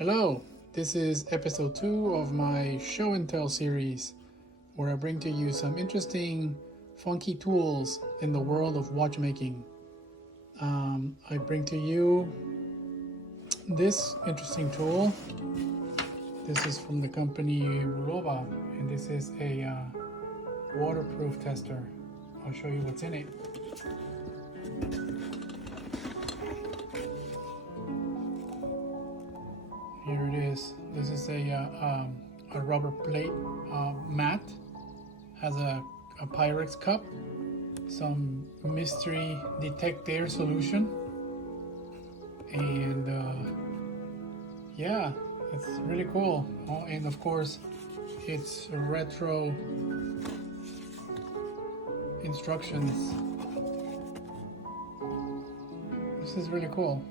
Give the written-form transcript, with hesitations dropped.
Hello, this is episode 2 of my show and tell series, where I bring to you some interesting, funky tools in the world of watchmaking. I bring to you this interesting tool. This is from the company Bulova, and this is a waterproof tester. I'll show you what's in it. Here it is. This is a rubber plate mat. Has a Pyrex cup, some mystery detector solution, and yeah, it's really cool. Oh, and of course, it's retro instructions. This is really cool.